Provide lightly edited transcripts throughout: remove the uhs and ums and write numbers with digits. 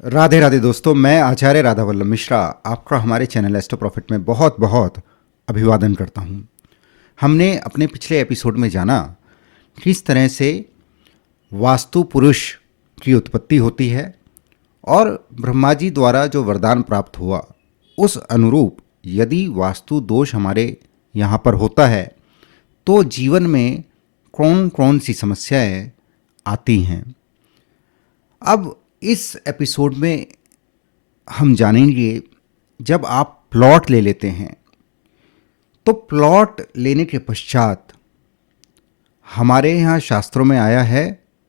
राधे राधे दोस्तों, मैं आचार्य राधा वल्लभ मिश्रा आपका हमारे चैनल एस्ट्रो प्रॉफिट में बहुत बहुत अभिवादन करता हूँ। हमने अपने पिछले एपिसोड में जाना किस तरह से वास्तु पुरुष की उत्पत्ति होती है और ब्रह्मा जी द्वारा जो वरदान प्राप्त हुआ उस अनुरूप यदि वास्तु दोष हमारे यहाँ पर होता है तो जीवन में कौन कौन सी समस्याएं आती हैं। अब इस एपिसोड में हम जानेंगे, जब आप प्लॉट ले लेते हैं तो प्लॉट लेने के पश्चात हमारे यहाँ शास्त्रों में आया है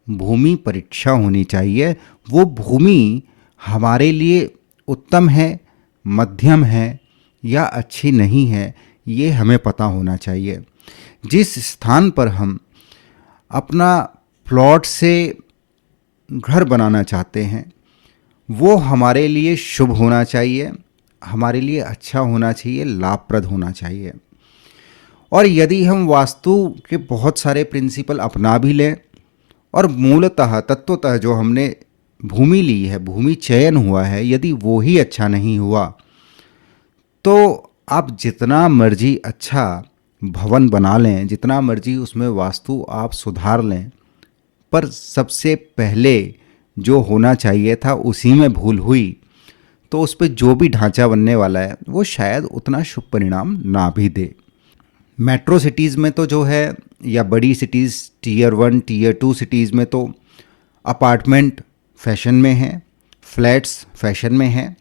भूमि परीक्षा होनी चाहिए। वो भूमि हमारे लिए उत्तम है, मध्यम है या अच्छी नहीं है, ये हमें पता होना चाहिए। जिस स्थान पर हम अपना प्लॉट से घर बनाना चाहते हैं वो हमारे लिए शुभ होना चाहिए, हमारे लिए अच्छा होना चाहिए, लाभप्रद होना चाहिए। और यदि हम वास्तु के बहुत सारे प्रिंसिपल अपना भी लें और मूलतः तत्वतः जो हमने भूमि ली है, भूमि चयन हुआ है, यदि वो ही अच्छा नहीं हुआ तो आप जितना मर्जी अच्छा भवन बना लें, जितना मर्जी उसमें वास्तु आप सुधार लें, पर सबसे पहले जो होना चाहिए था उसी में भूल हुई तो उस पर जो भी ढांचा बनने वाला है वो शायद उतना शुभ परिणाम ना भी दे। मेट्रो सिटीज़ में तो जो है, या बड़ी सिटीज़ टीयर 1 टीयर 2 सिटीज़ में तो अपार्टमेंट फैशन में है, फ्लैट्स फैशन में है,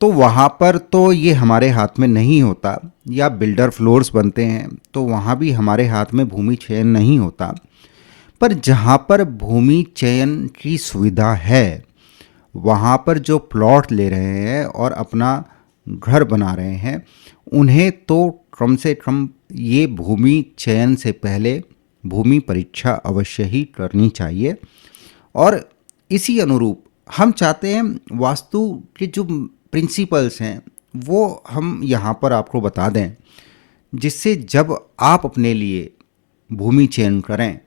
तो वहाँ पर तो ये हमारे हाथ में नहीं होता। या बिल्डर फ्लोर्स बनते हैं तो वहाँ भी हमारे हाथ में भूमि चयन नहीं होता। पर जहाँ पर भूमि चयन की सुविधा है वहाँ पर जो प्लॉट ले रहे हैं और अपना घर बना रहे हैं उन्हें तो कम से कम ये भूमि चयन से पहले भूमि परीक्षा अवश्य ही करनी चाहिए। और इसी अनुरूप हम चाहते हैं वास्तु के जो प्रिंसिपल्स हैं वो हम यहाँ पर आपको बता दें, जिससे जब आप अपने लिए भूमि चयन करें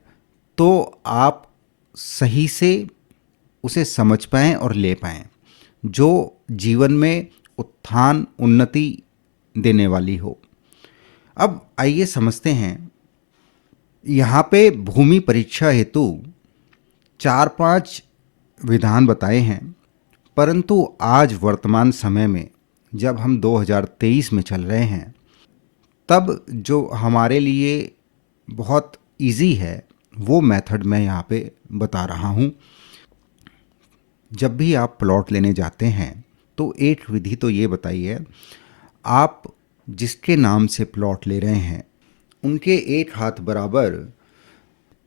तो आप सही से उसे समझ पाएँ और ले पाएँ, जो जीवन में उत्थान उन्नति देने वाली हो। अब आइए समझते हैं। यहाँ पे भूमि परीक्षा हेतु 4-5 विधान बताए हैं, परंतु आज वर्तमान समय में जब हम 2023 में चल रहे हैं तब जो हमारे लिए बहुत इजी है वो मेथड मैं यहाँ पे बता रहा हूँ। जब भी आप प्लॉट लेने जाते हैं तो एक विधि तो ये बताइए, आप जिसके नाम से प्लॉट ले रहे हैं उनके एक हाथ बराबर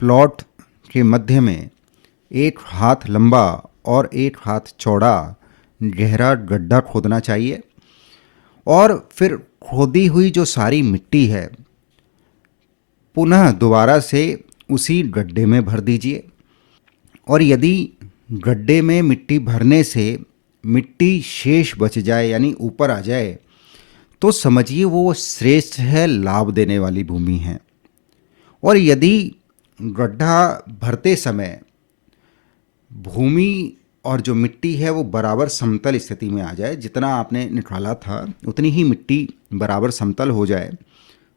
प्लॉट के मध्य में एक हाथ लंबा और एक हाथ चौड़ा गहरा गड्ढा खोदना चाहिए। और फिर खोदी हुई जो सारी मिट्टी है पुनः दोबारा से उसी गड्ढे में भर दीजिए। और यदि गड्ढे में मिट्टी भरने से मिट्टी शेष बच जाए यानी ऊपर आ जाए तो समझिए वो श्रेष्ठ है, लाभ देने वाली भूमि है। और यदि गड्ढा भरते समय भूमि और जो मिट्टी है वो बराबर समतल स्थिति में आ जाए, जितना आपने निकाला था उतनी ही मिट्टी बराबर समतल हो जाए,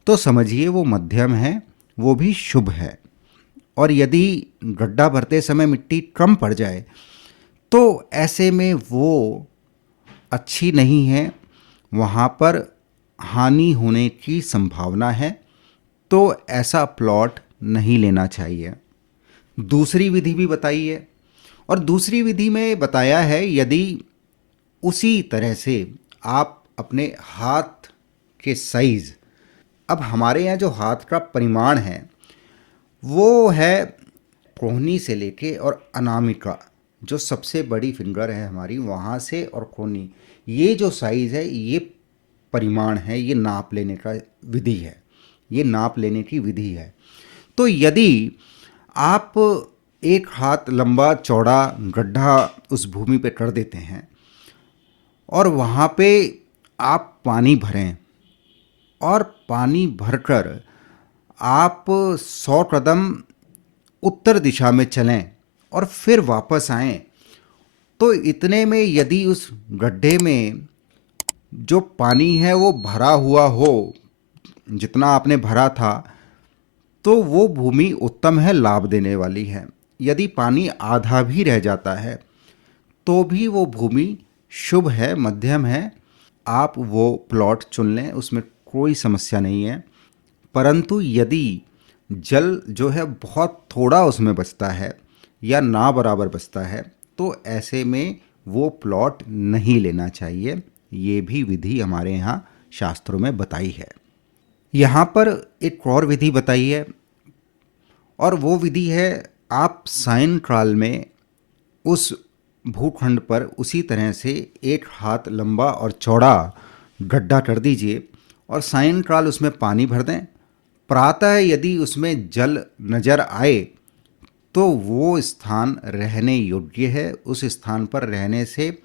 तो समझिए वो मध्यम है, वो भी शुभ है। और यदि गड्ढा भरते समय मिट्टी कम पड़ जाए तो ऐसे में वो अच्छी नहीं है, वहाँ पर हानि होने की संभावना है, तो ऐसा प्लॉट नहीं लेना चाहिए। दूसरी विधि भी बताई है, और दूसरी विधि में बताया है यदि उसी तरह से आप अपने हाथ के साइज़, अब हमारे यहाँ जो हाथ का परिमाण है वो है कोहनी से लेके और अनामिका, जो सबसे बड़ी फिंगर है हमारी, वहाँ से और कोहनी, ये जो साइज़ है ये परिमाण है, ये नाप लेने का विधि है, ये नाप लेने की विधि है। तो यदि आप एक हाथ लंबा चौड़ा गड्ढा उस भूमि पे कर देते हैं और वहाँ पे आप पानी भरें और पानी भरकर आप 100 कदम उत्तर दिशा में चलें और फिर वापस आएं, तो इतने में यदि उस गड्ढे में जो पानी है वो भरा हुआ हो, जितना आपने भरा था, तो वो भूमि उत्तम है, लाभ देने वाली है। यदि पानी आधा भी रह जाता है तो भी वो भूमि शुभ है, मध्यम है, आप वो प्लॉट चुन लें, उसमें कोई समस्या नहीं है। परंतु यदि जल जो है बहुत थोड़ा उसमें बचता है या ना बराबर बचता है, तो ऐसे में वो प्लॉट नहीं लेना चाहिए। ये भी विधि हमारे यहाँ शास्त्रों में बताई है। यहाँ पर एक और विधि बताई है, और वो विधि है, आप साइन ट्राल में उस भूखंड पर उसी तरह से 1 हाथ लंबा और चौड़ा गड्ढा कर दीजिए और साइन ट्राल उसमें पानी भर दें। प्रातः यदि उसमें जल नज़र आए तो वो स्थान रहने योग्य है, उस स्थान पर रहने से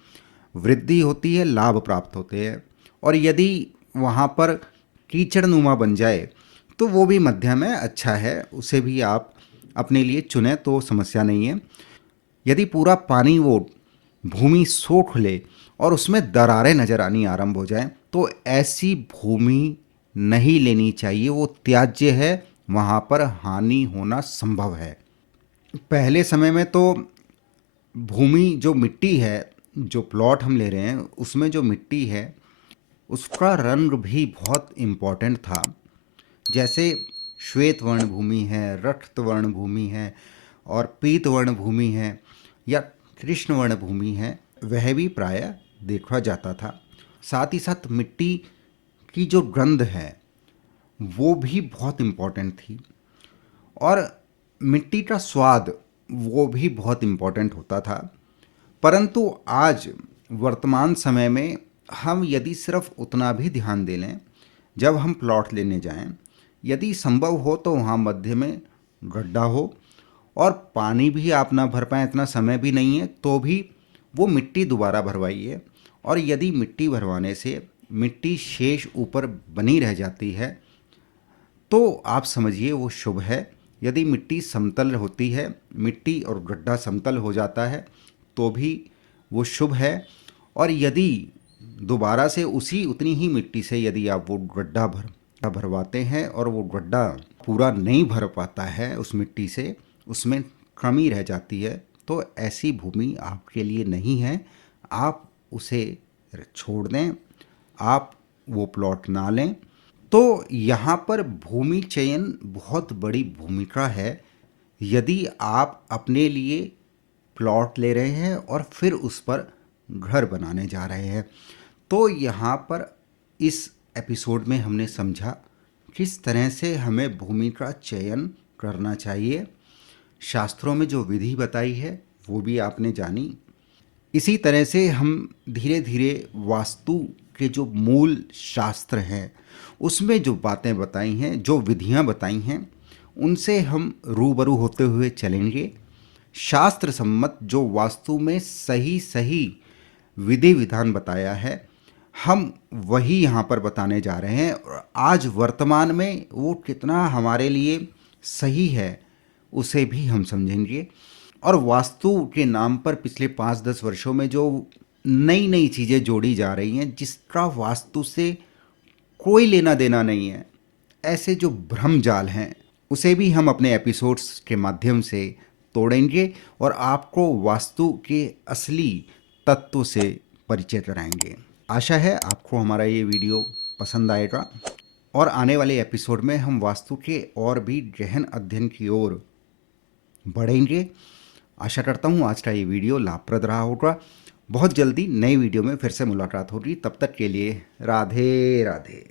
वृद्धि होती है, लाभ प्राप्त होते हैं। और यदि वहाँ पर कीचड़नुमा बन जाए तो वो भी मध्यम है, अच्छा है, उसे भी आप अपने लिए चुनें तो समस्या नहीं है। यदि पूरा पानी वो भूमि सोख ले और उसमें दरारें नज़र आनी आरंभ हो जाएं, तो ऐसी भूमि नहीं लेनी चाहिए, वो त्याज्य है, वहाँ पर हानि होना संभव है। पहले समय में तो भूमि जो मिट्टी है, जो प्लॉट हम ले रहे हैं उसमें जो मिट्टी है उसका रंग भी बहुत इम्पोर्टेंट था। जैसे श्वेत वर्ण भूमि है, रक्त वर्ण भूमि है और पीत वर्ण भूमि है या कृष्ण वर्ण भूमि है, वह भी प्रायः देखा जाता था। साथ ही साथ मिट्टी की जो गंध है वो भी बहुत इम्पोर्टेंट थी, और मिट्टी का स्वाद वो भी बहुत इम्पोर्टेंट होता था। परंतु आज वर्तमान समय में हम यदि सिर्फ उतना भी ध्यान दे लें, जब हम प्लॉट लेने जाएं, यदि संभव हो तो वहाँ मध्य में गड्ढा हो और पानी भी आप ना भर पाएँ, इतना समय भी नहीं है, तो भी वो मिट्टी दोबारा भरवाइए। और यदि मिट्टी भरवाने से मिट्टी शेष ऊपर बनी रह जाती है तो आप समझिए वो शुभ है। यदि मिट्टी समतल होती है, मिट्टी और गड्ढा समतल हो जाता है, तो भी वो शुभ है। और यदि दोबारा से उसी उतनी ही मिट्टी से यदि आप वो गड्ढा भरवाते हैं और वो गड्ढा पूरा नहीं भर पाता है उस मिट्टी से, उसमें कमी रह जाती है, तो ऐसी भूमि आपके लिए नहीं है, आप उसे छोड़ दें, आप वो प्लॉट ना लें। तो यहाँ पर भूमि चयन बहुत बड़ी भूमिका है। यदि आप अपने लिए प्लॉट ले रहे हैं और फिर उस पर घर बनाने जा रहे हैं, तो यहाँ पर इस एपिसोड में हमने समझा किस तरह से हमें भूमि का चयन करना चाहिए। शास्त्रों में जो विधि बताई है वो भी आपने जानी। इसी तरह से हम धीरे धीरे वास्तु के जो मूल शास्त्र हैं उसमें जो बातें बताई हैं, जो विधियां बताई हैं, उनसे हम रूबरू होते हुए चलेंगे। शास्त्र सम्मत जो वास्तु में सही सही विधि विधान बताया है, हम वही यहाँ पर बताने जा रहे हैं। और आज वर्तमान में वो कितना हमारे लिए सही है उसे भी हम समझेंगे। और वास्तु के नाम पर पिछले 5-10 वर्षों में जो नई नई चीज़ें जोड़ी जा रही हैं, जिसका वास्तु से कोई लेना देना नहीं है, ऐसे जो भ्रम जाल हैं, उसे भी हम अपने एपिसोड्स के माध्यम से तोड़ेंगे और आपको वास्तु के असली तत्व से परिचय कराएंगे। आशा है आपको हमारा ये वीडियो पसंद आएगा और आने वाले एपिसोड में हम वास्तु के और भी गहन अध्ययन की ओर बढ़ेंगे। आशा करता हूँ आज का ये वीडियो लाभप्रद रहा होगा। बहुत जल्दी नई वीडियो में फिर से मुलाकात होगी, तब तक के लिए राधे राधे।